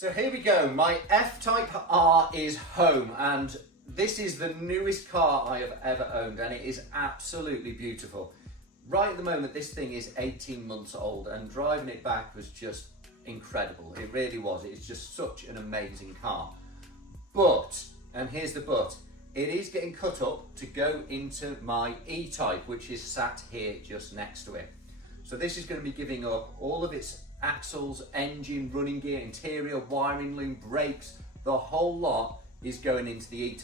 So here we go, my F-Type R is home, and this is the newest car I have ever owned, and it is absolutely beautiful. Right at the moment, this thing is 18 months old, and driving it back was just incredible. It really was. It's just such an amazing car. But, and here's the but, it is getting cut up to go into my E-Type, which is sat here just next to it. So this is going to be giving up all of its axles, engine, running gear, interior, wiring loom, brakes, the whole lot is going into the E-Type.